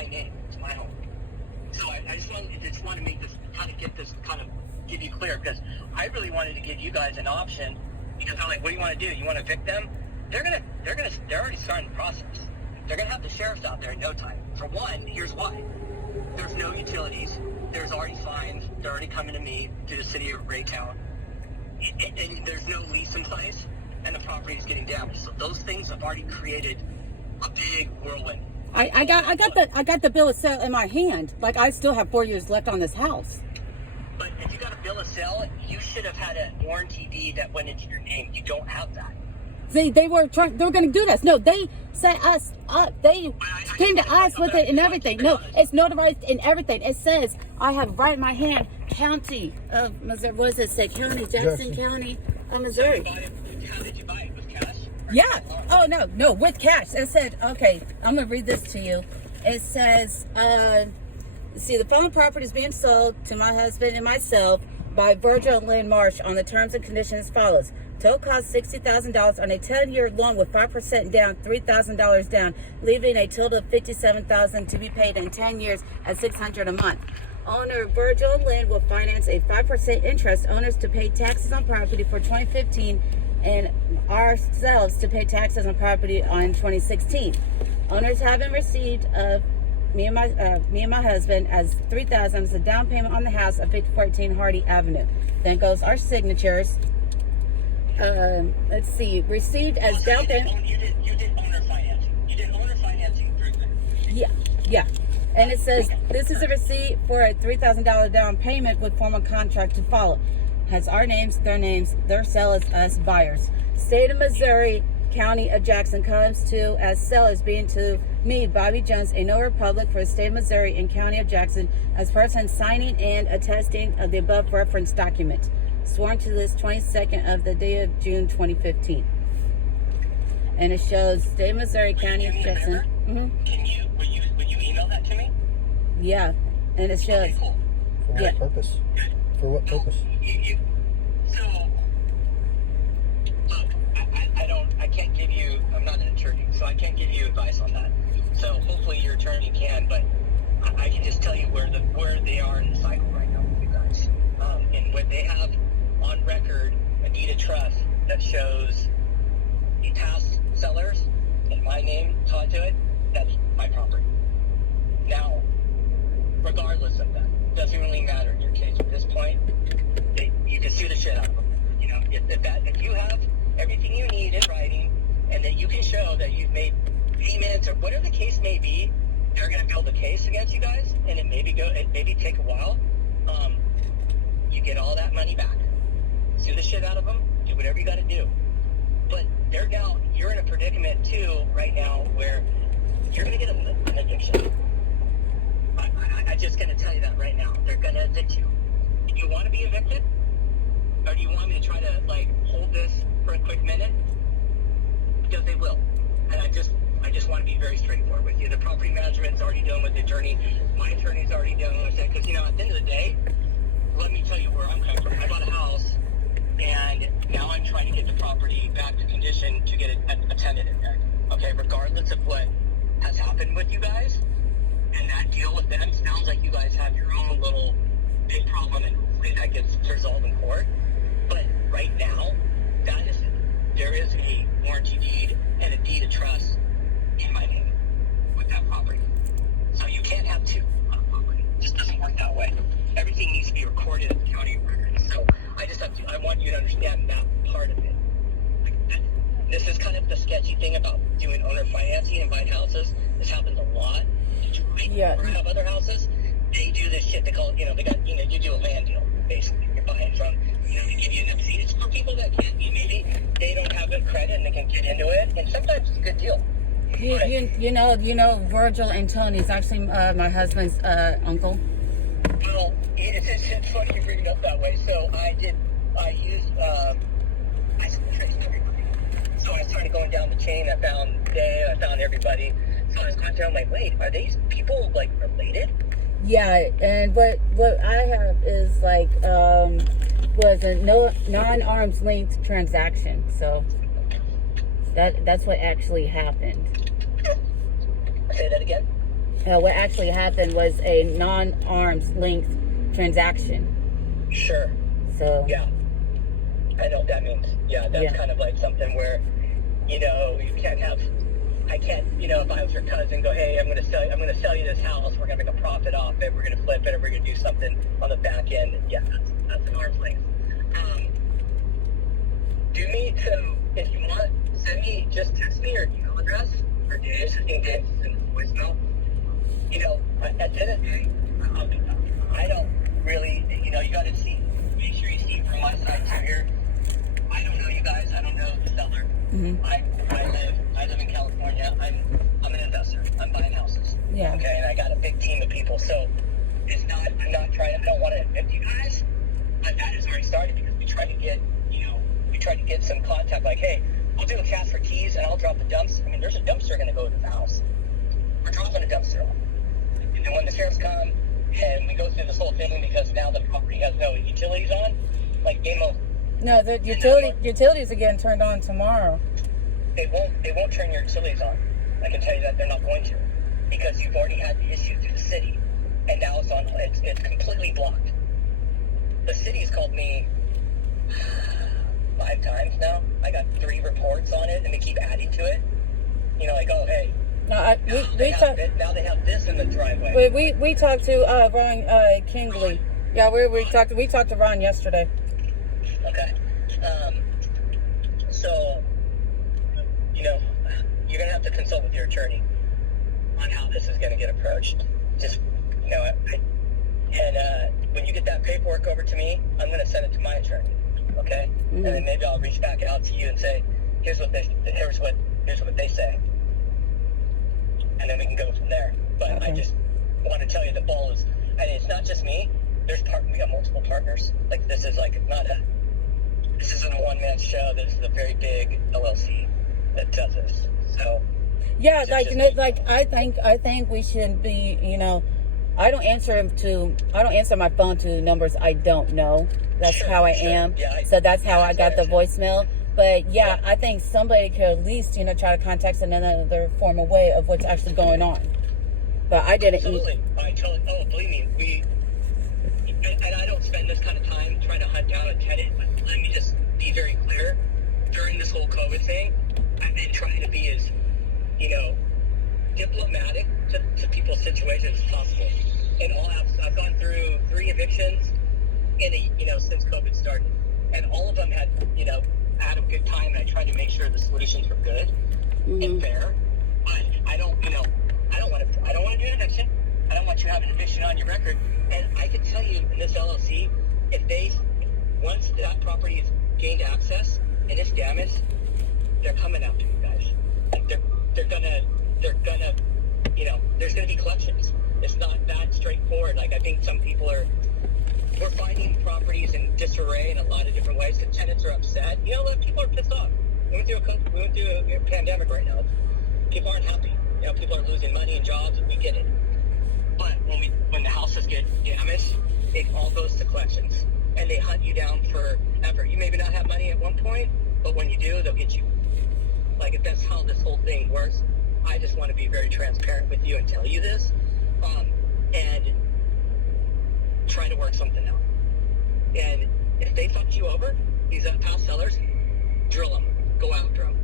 my name. It's my home. So I just want to make this give you clear, because I really wanted to give you guys an option, because I'm like, what do you want to do? You want to evict them? They're already starting the process. They're gonna have the sheriffs out there in no time. For one, here's why. There's no utilities. There's already fines. They're already coming to me, to the city of Raytown. And there's no lease in place, and the property is getting damaged. So those things have already created a big whirlwind. I got the bill of sale in my hand. Like, I still have 4 years left on this house. But if you got a bill of sale, you should have had a warranty deed that went into your name. You don't have that. They were going to do this. No, they set us up. They came to us with it and everything. No, it's notarized and everything. It says, I have right in my hand, County of Missouri. What does it say? County, Jackson County of Missouri. How did you buy it? With cash? Yeah. Oh, no, with cash. It said, okay, I'm going to read this to you. It says, see, the following property is being sold to my husband and myself by Virgil Lynn Marsh on the terms and conditions as follows. Total cost $60,000 on a 10-year loan with 5% down, $3,000 down, leaving a total of $57,000 to be paid in 10 years at $600 a month. Owner Virgil Lynn will finance a 5% interest. Owners to pay taxes on property for 2015 and ourselves to pay taxes on property on 2016. Owners haven't received of me and my husband as $3,000 as a down payment on the house of 5014 Hardy Avenue. Then goes our signatures. Let's see, received as down payment. You did owner financing. You did owner financing through that. Yeah. And it says, this is a receipt for a $3,000 down payment with formal contract to follow. Has our names, their sale as us buyers. State of Missouri, County of Jackson comes to as sellers being to me, Bobby Jones, a notary public for the state of Missouri and County of Jackson as person signing and attesting of the above referenced document. Sworn to this 22nd of the day of June 2015. And it shows state of Missouri, County of Jackson. Mm-hmm. Would you email that to me? Yeah. And it shows. Okay, cool. For what purpose? For what purpose? So, look, I can't give you, I'm not an attorney, so I can't give you advice on that. So hopefully your attorney can, but I can just tell you where they are in the cycle right now with you guys. And what they have on record, a deed of trust that shows the past sellers and my name tied to it, that's my property. Now, regardless of that, doesn't really matter in your case at this point. You can sue the shit out of them. You know, if you have everything you need in writing, and that you can show that you've made payments or whatever the case may be, they're going to build a case against you guys, and it maybe take a while. You get all that money back. Sue the shit out of them. Do whatever you got to do. But you're in a predicament too right now where you're going to get an eviction. I'm just going to tell you that right now. They're going to evict you. Do you want to be evicted? Or do you want me to try to, hold this for a quick minute? Because they will. And I just want to be very straightforward with you. The property management's already done with the attorney. My attorney's already done with it. Because, at the end of the day, let me tell you where I'm coming from. I bought a house, and now I'm trying to get the property back to condition to get a tenant in there. Okay, regardless of what has happened with you guys, and that deal with them sounds like you guys have your own little big problem, and hopefully that gets resolved in court. But right now, there is a warranty deed and a deed of trust in my name with that property. So you can't have two on a property. It just doesn't work that way. Everything needs to be recorded at the county records. So I want you to understand that part of it. This is kind of the sketchy thing about doing owner financing and buying houses. This happens a lot. Or have other houses, they do this shit. They call it, you do a land deal, basically. You're buying from, they give you an MC. It's for people that can't be, maybe they don't have good credit and they can get into it. And sometimes it's a good deal. You know, Virgil and Tony's actually my husband's uncle. Well, it's funny you bring it up that way. So I used traced everybody. So I started going down the chain. I found Dave, I found everybody. So I was going down, wait, are these people, related? Yeah, and what I have is, was a non-arm's length transaction. So that's what actually happened. Say that again? what actually happened was a non-arm's length transaction. Sure. So Yeah. I know what that means. Yeah, that's Yeah. kind of like something where, you can't, if I was your cousin, go, hey, I'm going to sell you this house. We're going to make a profit off it. We're going to flip it, or we're going to do something on the back end. Yeah, that's an arm's length. So if you want, just text me your email address or Dave's in voicemail. At the end of the day, I don't really, you got to make sure you see from my side too here. I don't know you guys. I don't know the seller. Mm-hmm. I live in California. I'm an investor. I'm buying houses. Yeah. Okay, and I got a big team of people. So I'm not trying. I don't want to offend you guys. But that has already started because we tried to get some contact. Like, hey, I'll do a cast for keys and I'll drop the dumps. I mean, there's a dumpster going to go to the house. We're dropping a dumpster off. And then when the sheriffs come and we go through this whole thing because now the property has no utilities on, like game over. No, the utilities are getting turned on tomorrow. They won't turn your utilities on. I can tell you that they're not going to, because you've already had the issue through the city, and now it's completely blocked. The city's called me 5 times now. I got 3 reports on it, and they keep adding to it. Like, oh hey, No, now they have this in the driveway. we talked to Ron Kingley. Yeah, we talked to Ron yesterday. Okay. So, you're going to have to consult with your attorney on how this is going to get approached. Just, when you get that paperwork over to me, I'm going to send it to my attorney. Okay? Mm-hmm. And then maybe I'll reach back out to you and say, here's what they say. And then we can go from there. But Okay. I just want to tell you the ball is, and it's not just me. We got multiple partners. Like, this is this isn't a one-man show. This is a very big LLC that does this. So Yeah, I think we should be, I don't answer my phone to numbers I don't know. That's Sure, how I sure. am. Yeah, So that's how I got the understand. voicemail. But yeah, I think somebody could at least, try to contact another form of way of what's actually going on. But I didn't. Absolutely. Believe me, and I don't spend this kind of time trying to hunt down a tenant, but let me just be very clear. During this whole COVID thing, I've been trying to be as, diplomatic to people's situations as possible. And I've gone through 3 evictions since COVID started. And all of them had a good time, and I tried to make sure the solutions were good and fair. But I don't want to do an eviction. I don't want you having an eviction on your record. And I can tell you in this LLC, once that property has gained access and it's damaged, they're coming after you guys. Like they're gonna, there's gonna be collections. It's not that straightforward. Like, I think some people we're finding properties in disarray in a lot of different ways. The tenants are upset. People are pissed off. We went through a pandemic right now. People aren't happy. People are losing money and jobs, and we get it. But when the houses get damaged, it all goes to collections, and they hunt you down forever. You maybe not have money at one point, but when you do, they'll get you. Like, if that's how this whole thing works, I just want to be very transparent with you and tell you this, and try to work something out. And if they fucked you over, these past sellers, drill them, go after them.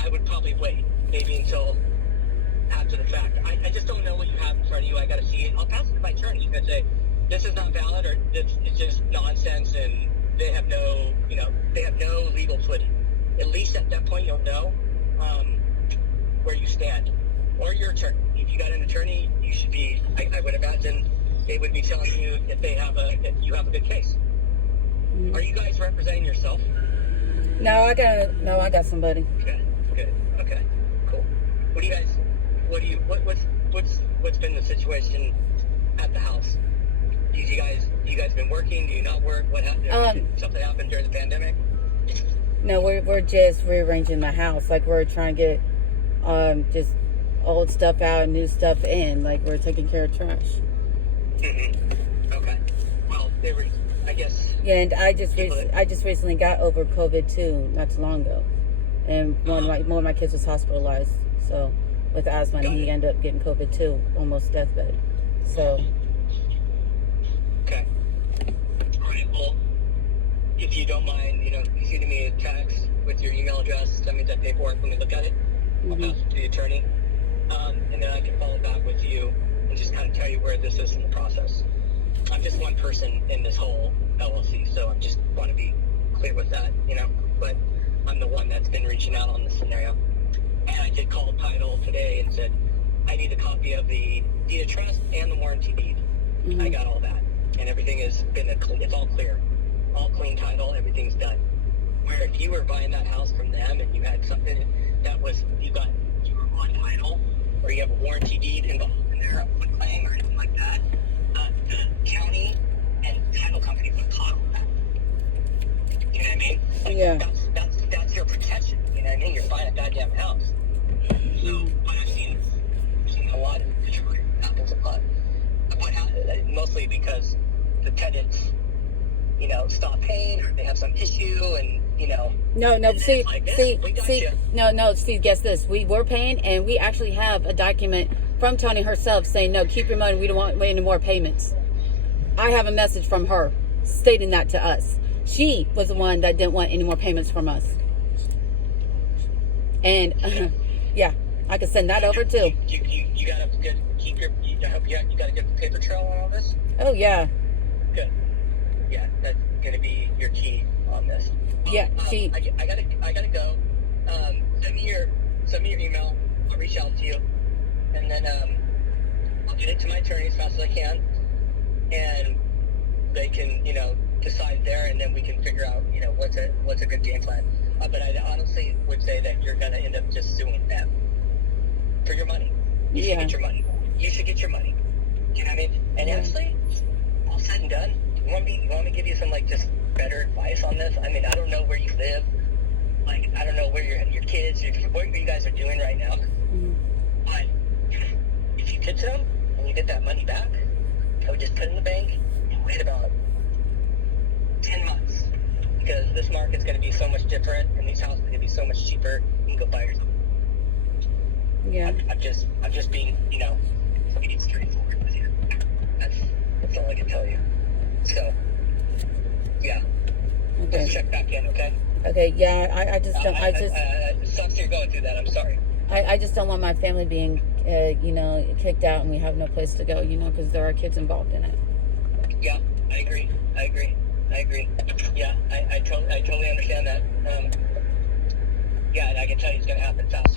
I would probably wait, maybe until after the fact. I just don't know what you have in front of you. I got to see it. I'll pass it to my attorney. You can say, this is not valid, or this is just nonsense, and they have no legal footing. At least at that point, you'll know where you stand, or your attorney. If you got an attorney, you should be. I would imagine they would be telling you that you have a good case. Are you guys representing yourself? No, I got somebody. Okay, good. Okay, cool. What's been the situation at the house? Do you guys been working? Do you not work? What happened? Something happened during the pandemic? No, we're just rearranging the house. Like, we're trying to get just old stuff out and new stuff in. Like, we're taking care of trash. Mm-hmm. Okay. Well, I guess. Yeah, and I just recently got over COVID too, not too long ago, and one of my kids was hospitalized. So with asthma, and he ended up getting COVID too, almost deathbed. So, Okay. All right. Well, if you don't mind, shooting me a text with your email address, send me that paperwork. Let me look at it. I'll pass it to the attorney, and then I can follow back with you and just kind of tell you where this is in the process. I'm just one person in this whole LLC, so I just want to be clear with that, But I'm the one that's been reaching out on this scenario. And I did call title today and said, I need a copy of the deed of trust and the warranty deed. Mm-hmm. I got all that. And everything has been, it's all clear. All clean title, everything's done. Where if you were buying that house from them and you had something that was, you were on title, or you have a warranty deed involved in there, a claim or anything like that, the county and title company would coddle that. You know what I mean? Yeah. That's your protection. You know what I mean? You're buying a goddamn house. So, but I've seen a lot of Detroit happens a lot. Mostly because the tenants, stop paying or they have some issue and, No, see, like, yeah, we got you. no, see, guess this. We were paying, and we actually have a document from Tony herself saying, no, keep your money. We don't want any more payments. I have a message from her stating that to us. She was the one that didn't want any more payments from us. And, yeah, I can send that over too. You got a good, I hope you got a good paper trail on all this? Oh, yeah. Good. Yeah, that's going to be your key on this. Yeah, I gotta go. Send me your email. I'll reach out to you, and then I'll get it to my attorney as fast as I can, and they can decide there, and then we can figure out what's a good game plan. But I honestly would say that you're gonna end up just suing them for your money. You should get your money. You should get your money. You know what I mean? And honestly, all said and done, you want me to give you some just better advice on this? I mean, I don't know where you live. I don't know where your kids, what you guys are doing right now. Mm-hmm. But if you get to them and you get that money back, I would just put it in the bank and wait about 10 months. Because this market's going to be so much different and these houses are going to be so much cheaper. You can go buy yourself. Yeah. I'm just being, being straightforward with you. That's all I can tell you. So, yeah. Okay. Let's check back in, okay? Okay, yeah, I just don't, it sucks you're going through that, I'm sorry. I just don't want my family being, kicked out and we have no place to go, because there are kids involved in it. Yeah, I agree. Yeah, I totally understand that. Yeah, and I can tell you it's going to happen faster